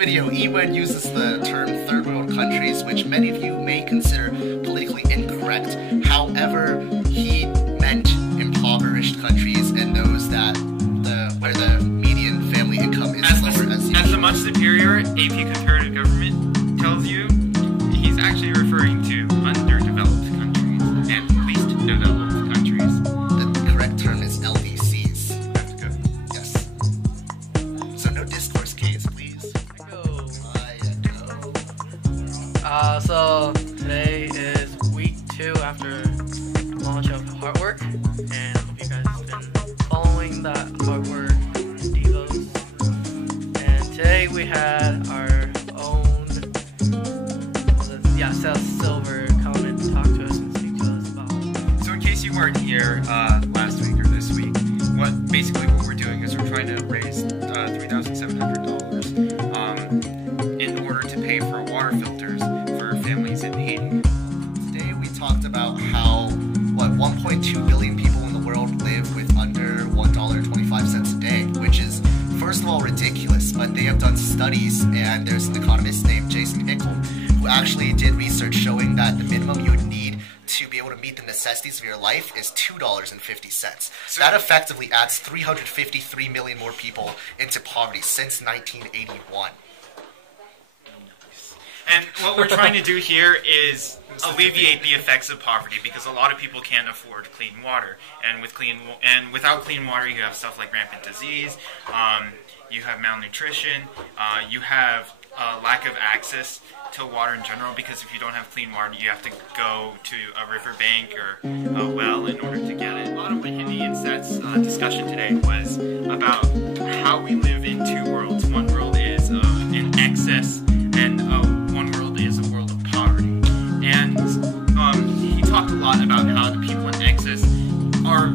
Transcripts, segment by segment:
video, Ewan uses the term third world countries, which many of you may consider politically incorrect. However, he meant impoverished countries and those that where the median family income is lower. As the much superior AP comparative government tells you, he's actually referring to underdeveloped countries and least developed countries. The correct term is LDCs. That's good. Yes. So no discourse case, please. So today is week 2 after launch of Heartwork, and I hope you guys have been following that Heartwork Devos. And today we had our own, Seth Silver come and talk to us and speak to us about. So in case you weren't here last week or this week, what we're doing is we're trying to raise $3,700 in order to pay for water filters for families in Haiti. Today we talked about how 1.2 billion people in the world live with under $1.25 a day, which is first of all ridiculous, but they have done studies, and there's an economist named Jason Hickel who actually did research showing that the minimum you would need to be able to meet the necessities of your life is $2.50. So that effectively adds 353 million more people into poverty since 1981. And what we're trying to do here is alleviate the effects of poverty, because a lot of people can't afford clean water, and without clean water, you have stuff like rampant disease, you have malnutrition, you have lack of access to water in general, because if you don't have clean water, you have to go to a riverbank or a well in order to get it. A lot of Mahindi and Seth's discussion today was about how we live in two worlds. One world is in excess, and one world is a world of poverty. And he talked a lot about how the people in excess are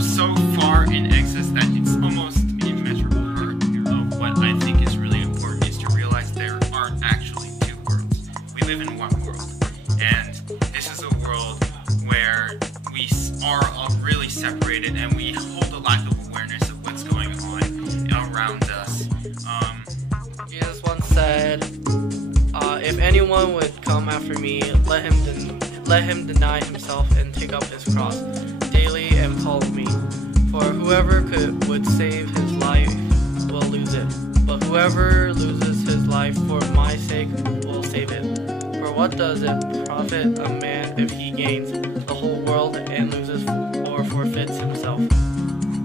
so far in excess that it's almost immeasurable. Of what I think is really important is to realize there aren't actually two worlds. We live in one world, and this is a world where we are really separated, and we hold a lack of awareness of what's going on around us. Jesus once said, if anyone would come after me, let him deny himself and take up his cross daily and follow me. For whoever would save his life will lose it, but whoever loses his life for my sake will save it. For what does it profit a man if he gains the whole world and loses or forfeits himself?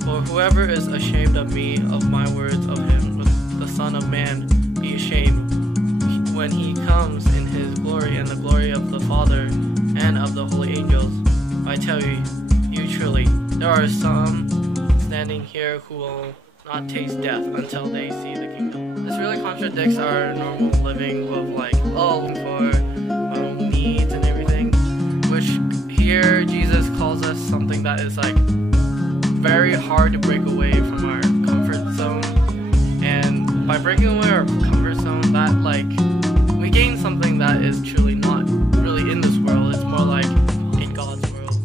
For whoever is ashamed of me, of my words, of him, the Son of Man, be ashamed when he comes in his glory and the glory of the Father and of the holy angels. I tell you truly, there are some standing here who will not taste death until they see the kingdom. This really contradicts our normal living of looking for my own needs and everything, which here Jesus calls us something that is very hard to break away from our comfort zone. And by breaking away our comfort zone, that we gain something that is truly not really in this world. It's more like in God's world.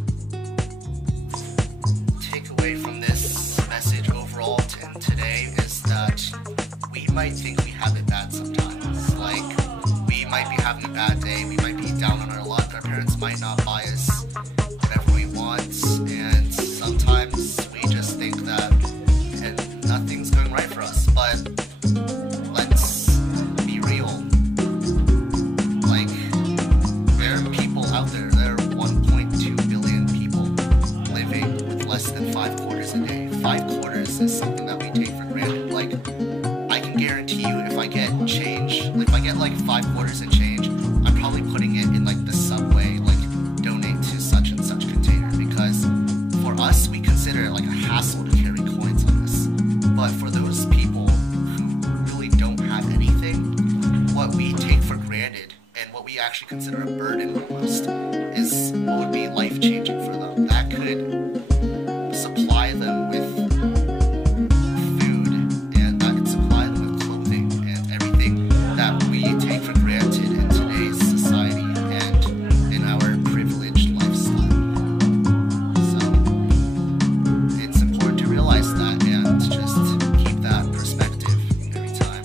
Takeaway from this message overall today is that we might think we have it bad sometimes. We might be having a bad day, we might be down on our luck, our parents might not buy us whatever we want, and sometimes we just think that nothing's going right for us. But let's be real. There are people out there, there are 1.2 billion people living with less than 5 quarters a day. 5 quarters is something that we take for granted. I can guarantee you, if I get change, if I get 5 quarters and change, I'm probably putting it in the subway, donate to such and such container, because for us, we consider it a hassle to carry coins on us. But for those people who really don't have anything, what we take for granted and what we actually consider a burden almost is what would be life-changing for them. That could supply them with food, and that could supply them with clothing and everything that we take for granted in today's society and in our privileged lifestyle. So it's important to realize that and just keep that perspective every time.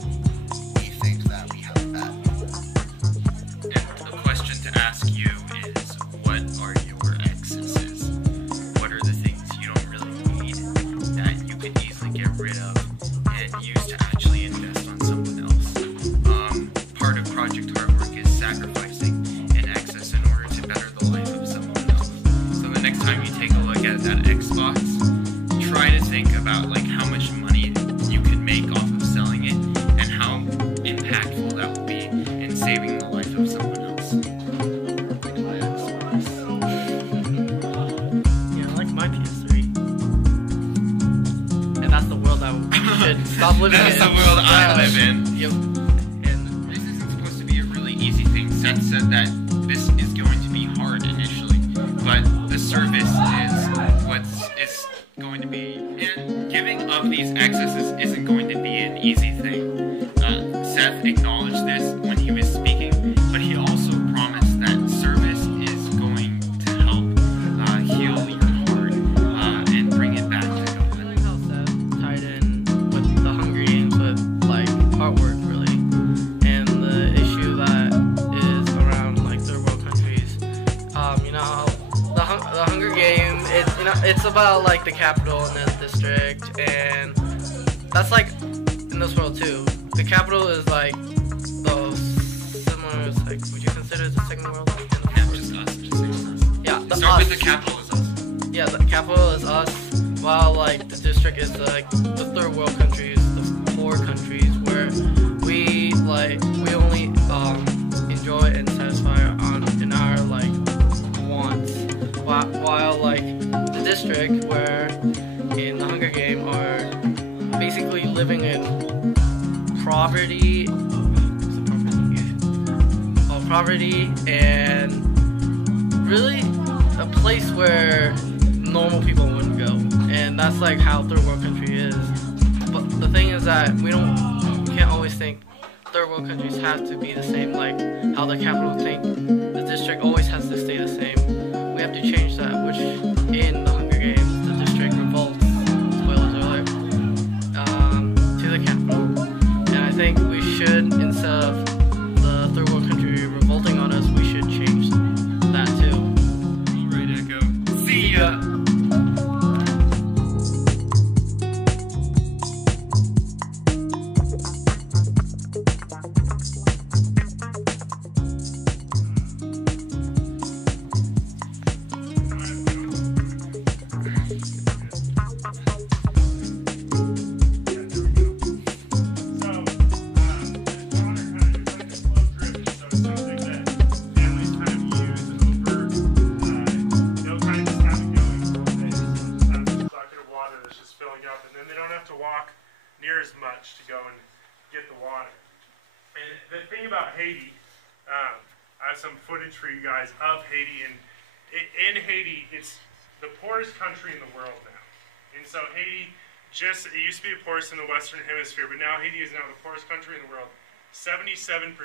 time you take a look at that Xbox, try to think about like how much money you could make off of selling it and how impactful that will be in saving the life of someone else. Yeah, I like my PS3. And that's the world that we should stop living in. That's the world I live in. Yep. And This isn't supposed to be a really easy thing. Seth said that this is going to be hard initially, but the service is what is going to be. And giving up these accesses isn't going to be an easy thing. Seth acknowledged this when he was speaking, but he also promised that service is going to help heal your heart and bring it back to God. I like how Seth tied in with the Hunger Games with like artwork really, and the issue that is around like third world countries. You know how the Hunger Game, it's about like the capital and the district, and that's like in this world too. The capital is like the similar. It's like, would you consider it the second world? Yeah, just us. Just us. Yeah, the Start us. with the capital as us. Yeah, the capital is us, while like the district is like the third world countries, the poor countries where we only enjoy and satisfy in our like wants, while like the district where in the Hunger Game are basically living in poverty. Poverty and really a place where normal people wouldn't go, and that's like how third world country is. But the thing is that we can't always think third world countries have to be the same, like how the capital think the district always has to stay the same. We have to change that, which in the Hunger Games the district revolts, spoilers alert, to the capital. And I think we should, instead of the third world country revolting on us, we should change that too. Alright, Echo. See ya! near as much to go and get the water. And the thing about Haiti, I have some footage for you guys of Haiti, and in Haiti, it's the poorest country in the world now. And so Haiti, it used to be the poorest in the Western Hemisphere, but now Haiti is now the poorest country in the world. 77%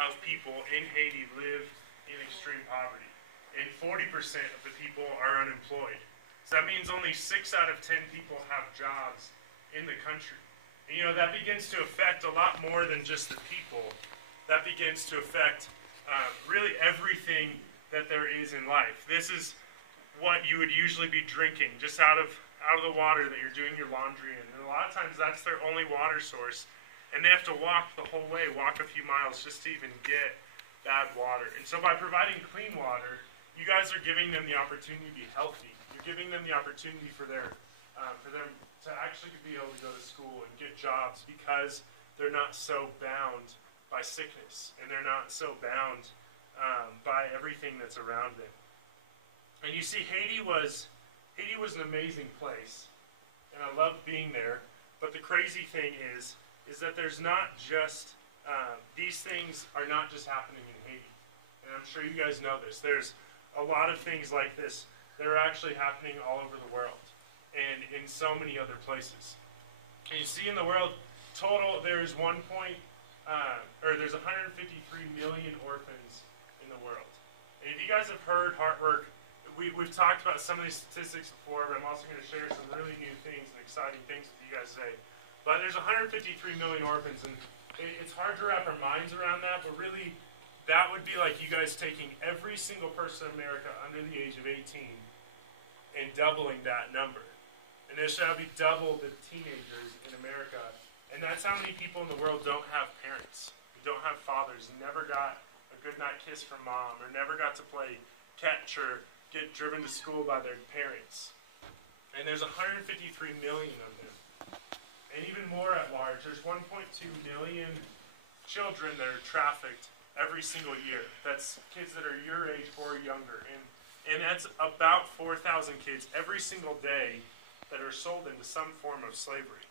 of people in Haiti live in extreme poverty, and 40% of the people are unemployed. So that means only 6 out of 10 people have jobs in the country. And you know, that begins to affect a lot more than just the people. That begins to affect really everything that there is in life. This is what you would usually be drinking, just out of the water that you're doing your laundry in. And a lot of times that's their only water source. And they have to walk the whole way, walk a few miles just to even get bad water. And so by providing clean water, you guys are giving them the opportunity to be healthy. You're giving them the opportunity for them to actually be able to go to school and get jobs, because they're not so bound by sickness, and they're not so bound by everything that's around them. And you see, Haiti was an amazing place, and I loved being there. But the crazy thing is that there's not just these things are not just happening in Haiti, and I'm sure you guys know this. There's a lot of things like this that are actually happening all over the world, and in so many other places. And you see, in the world total, there's there's 153 million orphans in the world. And if you guys have heard Heartwork, we've talked about some of these statistics before, but I'm also going to share some really new things and exciting things with you guys today. But there's 153 million orphans, and it's hard to wrap our minds around that, but really, that would be like you guys taking every single person in America under the age of 18 and doubling that number. And there shall be double the teenagers in America. And that's how many people in the world don't have parents, don't have fathers, never got a goodnight kiss from mom, or never got to play catch or get driven to school by their parents. And there's 153 million of them. And even more at large, there's 1.2 million children that are trafficked every single year. That's kids that are your age or younger. And that's about 4,000 kids every single day that are sold into some form of slavery.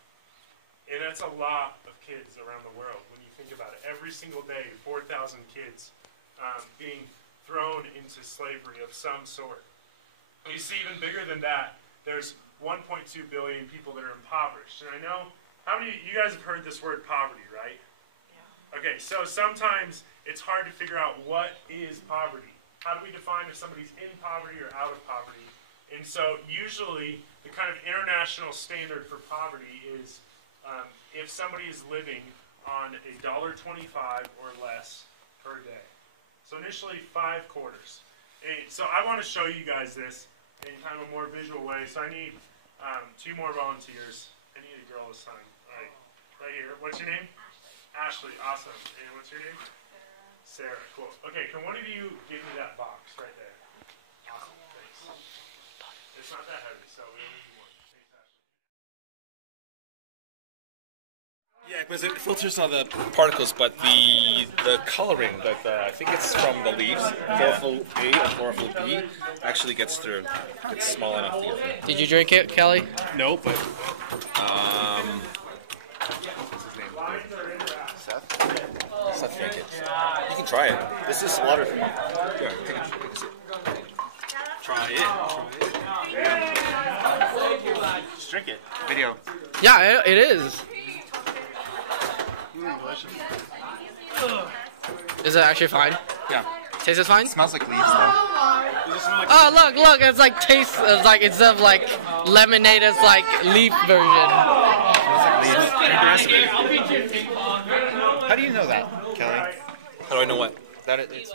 And that's a lot of kids around the world when you think about it. Every single day, 4,000 kids being thrown into slavery of some sort. You see, even bigger than that, there's 1.2 billion people that are impoverished. And I know, how many you guys have heard this word poverty, right? Yeah. Okay, so sometimes it's hard to figure out what is poverty. How do we define if somebody's in poverty or out of poverty? And so usually the kind of international standard for poverty is if somebody is living on $1.25 or less per day. So initially 5 quarters. And so I want to show you guys this in kind of a more visual way. So I need 2 more volunteers. I need a girl this time. All right here. What's your name? Ashley. Awesome. And what's your name? Sarah. Cool. Okay, can one of you give me that box right there? Awesome. Thanks. It's not that heavy, so we only need one. Thanks, Ashley. Yeah, because it filters all the particles, but the coloring, I think it's from the leaves, chlorophyll A and chlorophyll B, actually gets through. It's small enough to get through. Did you drink it, Kelly? No, but what's his name? Seth drank it. You can try it. This is water. Yeah, take a sip. Try it. Just drink it. Video. Yeah, it is. Is it actually fine? Yeah. Tastes it fine? It smells like leaves though. Does it smell like Oh, look, it's like tastes, it's like, instead of like lemonade, it's like leaf version. How do you know that, Kelly? How do I know what? That it's